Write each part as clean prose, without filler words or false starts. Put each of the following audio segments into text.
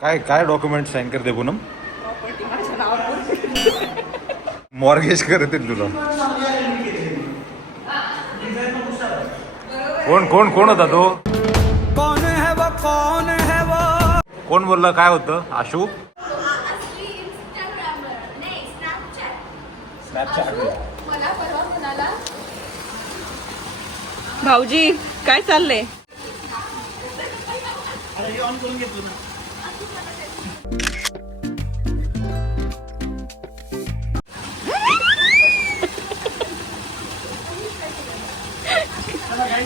काय काय document sine करते पूनम? मॉर्गेज करते तुला. कोण कोण कोण होता तो? कोण बोलला? काय होतं आशू? भाऊजी काय चाललंय?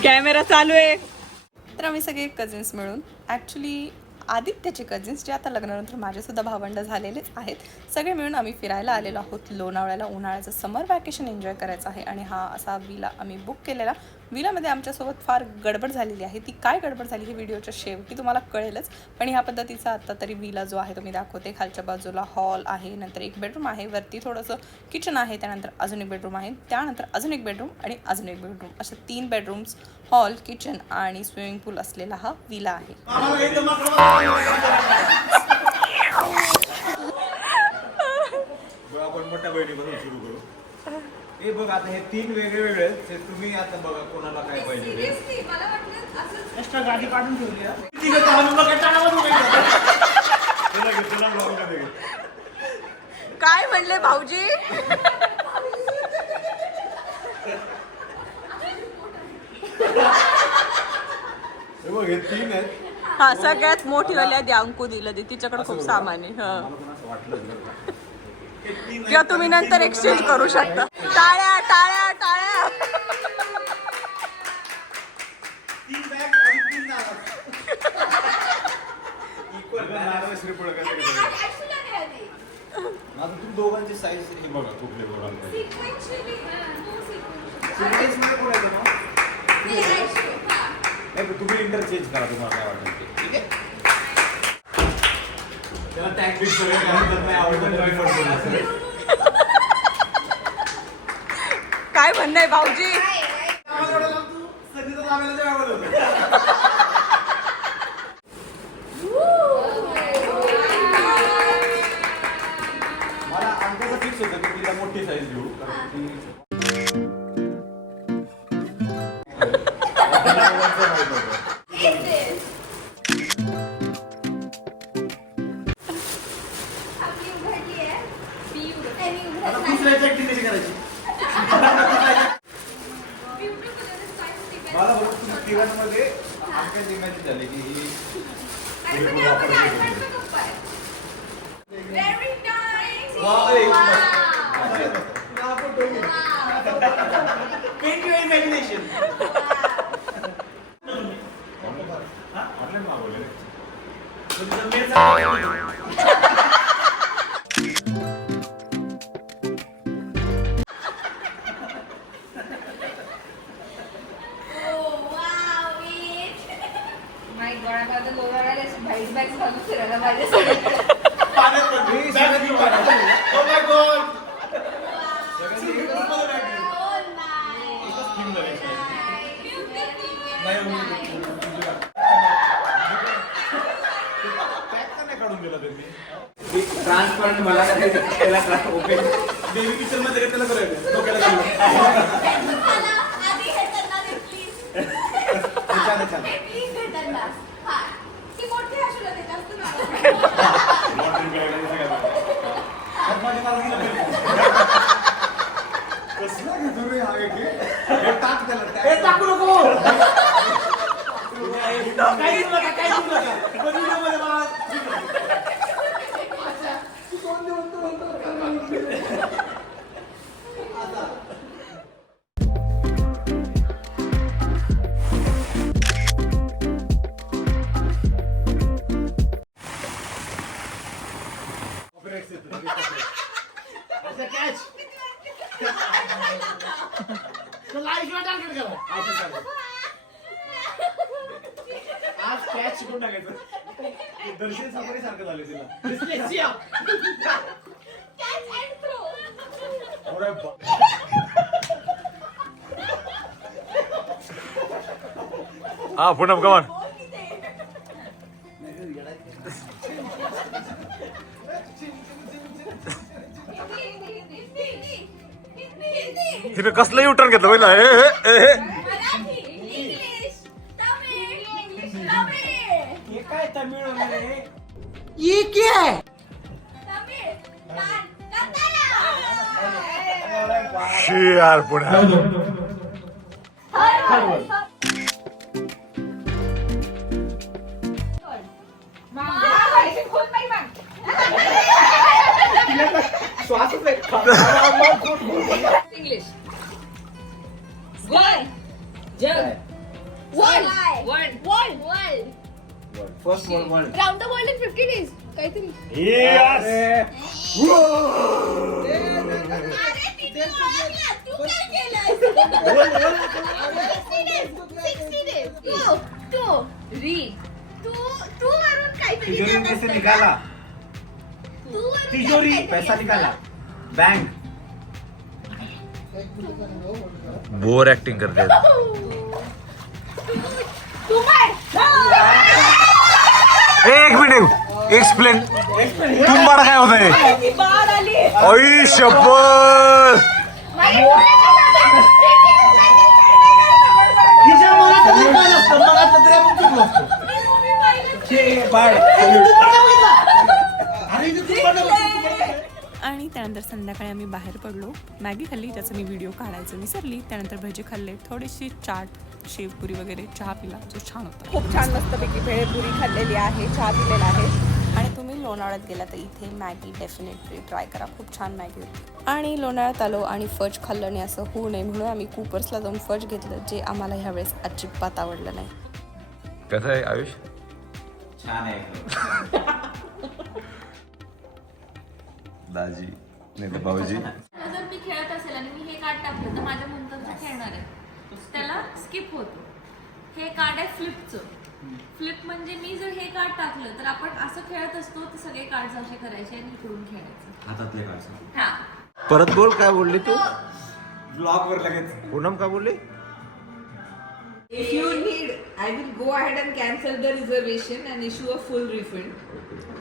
कॅमेरा चालू आहे. तर आम्ही सगळे कझिन्स मिळून ॲक्च्युली आदित्यचे कझिन्स जे आता लग्नानंतर माझेसुद्धा भावंड झालेलेच आहेत, सगळे मिळून आम्ही फिरायला आलेलो आहोत लोणावळ्याला. उन्हाळ्याचं समर वॅकेशन एन्जॉय करायचं आहे आणि हा असा विला आम्ही बुक केलेला. विलामध्ये आमच्यासोबत फार गडबड झालेली आहे. ती काय गडबड झाली ही व्हिडिओच्या शेवटी तुम्हाला कळेलच. पण ह्या पद्धतीचा आत्ता तरी विला जो आहे तो मी दाखवते. खालच्या बाजूला हॉल आहे, नंतर एक बेडरूम आहे, वरती थोडंसं किचन आहे, त्यानंतर अजून एक बेडरूम आहे, त्यानंतर अजून एक बेडरूम आणि अजून एक बेडरूम, अशा 3 बेडरूम्स, हॉल, किचन आणि स्विमिंग पूल असलेला हा विला आहे. आपण मोठ्या बहिणीपासून सुरू करू. हे बघ आता हे 3 वेगळे वेगळे ते तुम्ही आता बघा कोणाला काय पाहिजे. एक्स्ट्रा गाडी काढून ठेवली. काय म्हणले भाऊजी? हे बघ हे 3 आहेत. हा सगळ्यात मोठी वाली आधी अंकू दिलं ती, तिच्याकडे खूप सामान आहे. किंवा तुम्ही नंतर एक्सचेंज करू शकता. टाळ्या टाळ्या टाळ्या. आता तुम्ही दोघांची साईज हे बघा कुठले दोघांचे. तुम्ही इंटरचेंज करा तुम्हाला काय वाटेल ते. ठीक आहे. त्याला टॅग बिट काय म्हणणं आहे भाऊजी? मला आमचं फिक्स होतं की तिला मोठी साईज घेऊ कारण ती मला बघ तुम्ही तिघांमध्ये आमच्या जिम्याची झाली की ही इमॅजिनेशन ऑनलाईन मागवले. ट्रान्सपरंट मला त्याला ओपन बेबी किचन मध्ये त्याला करायचं डोक्याला टाकू नको काही आज कॅच शिकून टाकायचं. दर्शन सापडी सारखं झालं तिला. हा पूनम कमान. तिने कसलं युटर्न घेतलं पहिला हे काय तमिळ वगैरे यार पुन्हा श्वासच आहे. English. One. Jug. One. First world Round the world in 50 days. काहीतरी. तिजोरी में से निकाला, तिजोरी पैसा निकाला, बैंक बोर ऍक्टिंग करते एक मिनिट एक्सप्लेन तुम्हाला काय होत आहे आई शपथ तिच्या मनात तरी काय नसतं, मनात तरी आपण चुकलो असतो. आणि त्यानंतर संध्याकाळी आम्ही बाहेर पडलो, मॅगी खाल्ली, त्याचा मी व्हिडिओ काढायचं विसरली. त्यानंतर भजी खाल्ले, थोडीशी चाट, शेवपुरी वगैरे, चहा पिला जो छान होता. खूप छान मस्तपैकी भेळपुरी खाल्लेली आहे, चहा पिलेला आहे. आणि तुम्ही लोणावळ्यात गेला तर इथे मॅगी डेफिनेटली ट्राय करा, खूप छान मॅगी होती. आणि लोणावळ्यात आलो आणि फज खाल्लं नाही असं होऊ नये म्हणून आम्ही कूपर्सला जाऊन फज घेतलं, जे आम्हाला ह्यावेळेस अजिबात आवडलं नाही. कसं आहे आयुष छान आहे. दाजी नाही तर भाऊजी जर मी खेळत असेल आणि मी हे कार्ड टाकलं तर माझ्या मंतरचं खेळणार आहे, त्याला स्किप होतो. हे कार्ड आहे फ्लिपचं. फ्लिप म्हणजे मी जर हे कार्ड टाकलं तर आपण असं खेळत असतो, तर सगळे कार्ड असे करायचे आणि इकडून खेळायचं. हातातले काढतो. हा. परत बोल काय बोलली तू ब्लॉग वर लगेच पूनम काय बोलली If you need, I will go ahead and cancel the reservation and issue a full refund.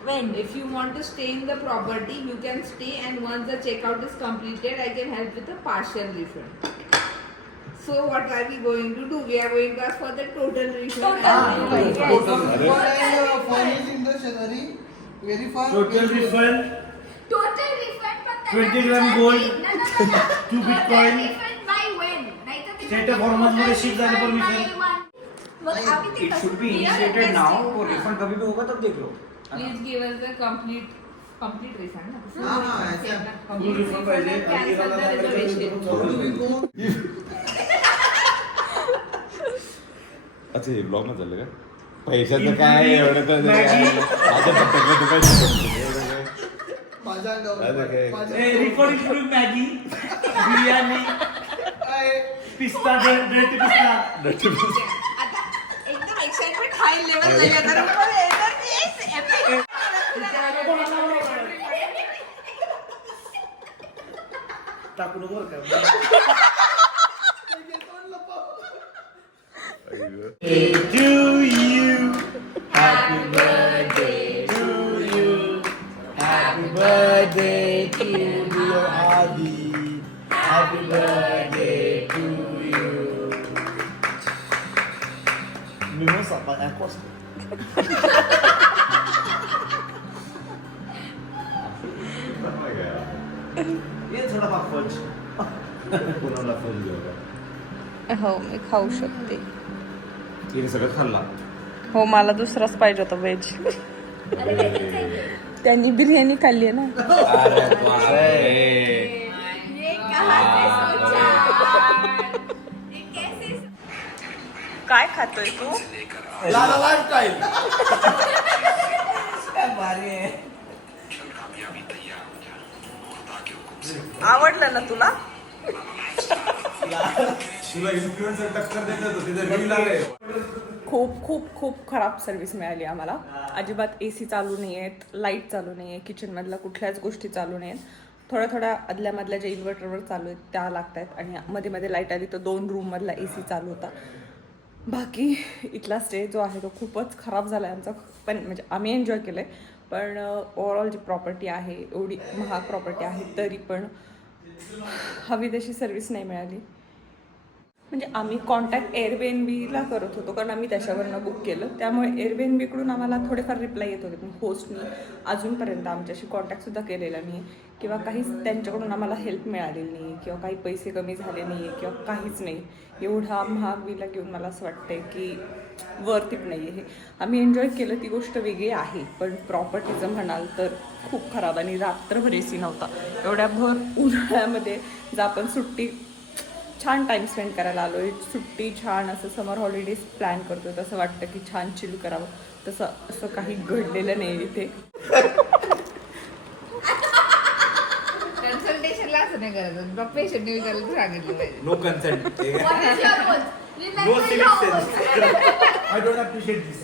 When? If you want to stay in the property, you can stay, and once the checkout is completed, I can help with a partial refund. So what are we going to do? We are going to ask for the total refund. Total refund Total refund पण 20 ग्राम gold, 2 Bitcoin. State format मध्ये shift झाले permission. It should be initiated now. वो refund कभी भी होगा तब देख low. Please give us the complete refund. Full refund पाहिजे. Cancel the reservation. अच्छा हे ब्लॉग मध्ये झालं का पैशाचं काय एवढं तर रिफंड इन्क्लूड मॅगी, बिर्याणी, पिस्ता, ब्रेड पिस्ता. आता एकदम एक्साइटमेंट हाय लेवल झाली आता रे. टाकू नको बरं का. To you, happy birthday to you, happy birthday to your Adi, happy birthday to you. Mimosa, but I cost. ये थोड़ा फज. कोणाला फज देऊ. हो मी खाऊ शकते. तिने सगळं खाल्ला. हो मला दुसराच पाहिजे होता व्हेज. त्यांनी बिर्याणी खाल्ली आहे ना. काय खातोय तू? आवडलं ना तुला? तुला इन्फ्लुएन्सर टक्कर देतात होते तर रील आले. खूप खूप खूप खराब सर्व्हिस मिळाली आम्हाला. अजिबात AC चालू नाही आहेत, लाईट चालू नाही आहे, किचनमधल्या कुठल्याच गोष्टी चालू नाही आहेत. थोड्या आदल्यामधल्या ज्या इन्व्हर्टरवर चालू आहेत त्या लागत आहेत आणि मध्ये मध्ये लाईट आली तर 2 रूममधला AC चालू होता. बाकी इथला स्टे जो आहे तो खूपच खराब झाला आहे आमचा. पण म्हणजे आम्ही एन्जॉय केलं आहे पण ओव्हरऑल जी प्रॉपर्टी आहे एवढी महाग प्रॉपर्टी आहे तरी पण हवी तशी सर्विस नाही मिळाली. म्हणजे आम्ही कॉन्टॅक्ट एअरबीएनबीला करत होतो कारण आम्ही त्याच्यावरनं बुक केलं, त्यामुळे एअरबीएनबीकडून आम्हाला थोडेफार रिप्लाय येत होते, पण होस्टनी अजूनपर्यंत आमच्याशी कॉन्टॅक्टसुद्धा केलेला नाही आहे किंवा काहीच त्यांच्याकडून आम्हाला हेल्प मिळालेली नाही किंवा काही पैसे कमी झाले नाही आहे किंवा काहीच नाही. एवढा महाग विला घेऊन मला असं वाटतंय की वर्थ इट नाही आहे. हे आम्ही एन्जॉय केलं ती गोष्ट वेगळी आहे, पण प्रॉपर्टीचं म्हणाल तर खूप खराब आणि रात्रभर एसी नव्हता. एवढ्या भर उन्हाळ्यामध्ये जर आपण सुट्टी छान टाईम स्पेंड करायला आलो आहे, सुट्टी छान असं समर हॉलिडेज प्लॅन करतो तसं वाटतं की छान चिल करावं, तसं असं काही घडलेलं नाही इथे. कन्सल्टेशनला असं नाही करायचं, पेशंटने विचारायला सांगितलं पाहिजे. No consent. What is your goal? No Remember civic your sense. goals. I don't appreciate this.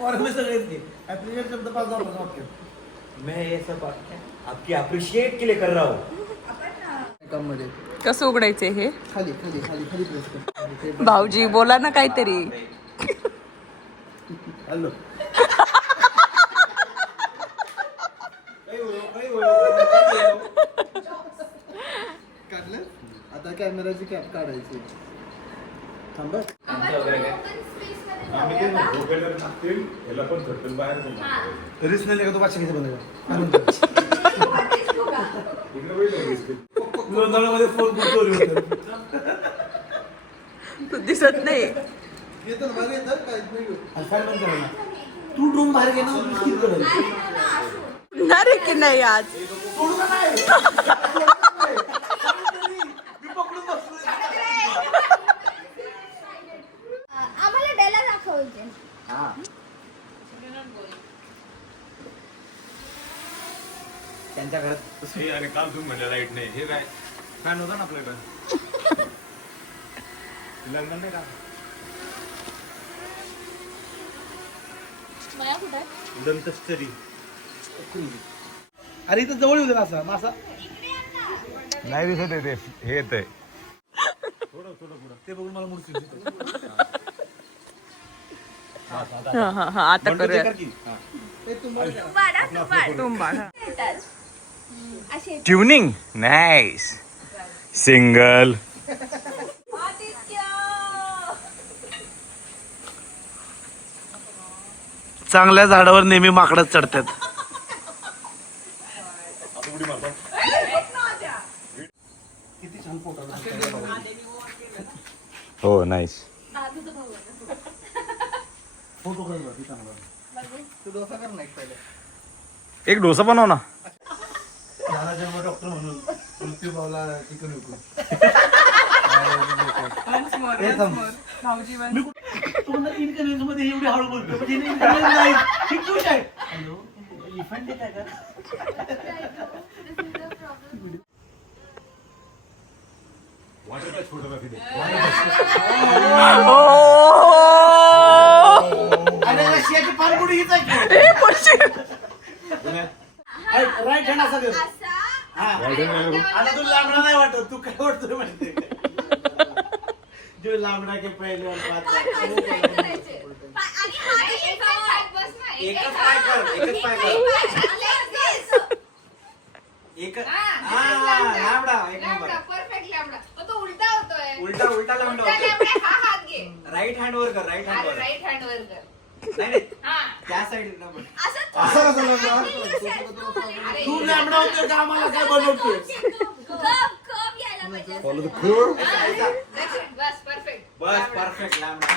और मैं सगळेच घे. अप्रिशिएट शब्द पास झाला वाक्य. मैं ये सब आपकी अप्रिशिएट के लिए कर रहा हूँ. काम मध्ये कसं उघडायचं हे खाली खाली खाली खाली प्रेस कर. भाऊजी बोला ना काहीतरी. हॅलो. काढलं आता कॅमेराची कॅप काढायची. थांबा. आपण open space मध्ये जाऊया का? हा. रिस्क नाही का तू पाचशे किती बनवलं लोणावळ्यामध्ये फोन चोरी होतं. दिसत नाही. येतं ना बाहेर येतं काहीच नाही घेऊ. आणि काय बंद करायला तू रूम बाहेर गेला मुश्किल करायला नाही, ना, ना, असू. ना रे की नाही आज सोडून नाही. मी पकडून बसलोय. आम्हाला डेला दाखवते. त्यांच्या घरात अरे काल तुम्ही म्हणलं लाईट नाही, हे काय फॅन होता ना आपल्याकडं. लग्न नाही का माया कुठं आहे? दंतस्तरी. अरे इथं जवळ येऊ असा मासा नाही दिसत आहे ते, हे येत आहे. ते बघून मला मूर्ती आता करूया येतात. असे ट्युनिंग नाईस. सिंगल चांगल्या झाडावर नेहमी माकडच चढतात. किती छान फोटो हो नाईस. फोटो काढला ती चांगला. तू डोसा कर ना एक पहिले. एक डोसा बनव ना. मला जेव्हा डॉक्टर म्हणून मृत्यू पावला चिकन विकून. तू म्हणा इनकन्व्हिनियन्स मध्ये एवढी हळू बोलतो म्हणजे इनकन्व्हिनियन्स नाही. ही खुश आहे. हॅलो इफेंट काय का? अरे रशियाची पानपुडी हीच आहे की? राईट हँड असा देऊ. आता तू लांबडा नाही वाटत, तू काय वाटतोय माहितीये का? जो लांबडा के पहिले और बात एकच पाय कर, एकच पाय कर. एकच लांबडा एक नंबर. परफेक्ट लांबडा. तो उलटा होतोय. उलटा उलटा लांबडा उलटा होतो. लांबडा हा हात घे. राईट हँड वर कर, राईट हँड वर. राईट हँड वर कर. नाही नाही, हा. त्या साईड नंबर. असं कसं लांबडा? तू लांबडा होतोय का आम्हाला काय बनवतोय? Follow the curve. बस परफेक्ट. बस परफेक्ट लांबडा.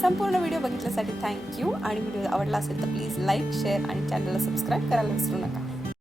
संपूर्ण व्हिडिओ बघितल्यासाठी थँक्यू. आणि व्हिडिओ आवडला असेल तर प्लीज लाईक शेअर आणि चॅनलला सबस्क्राईब करायला विसरू नका.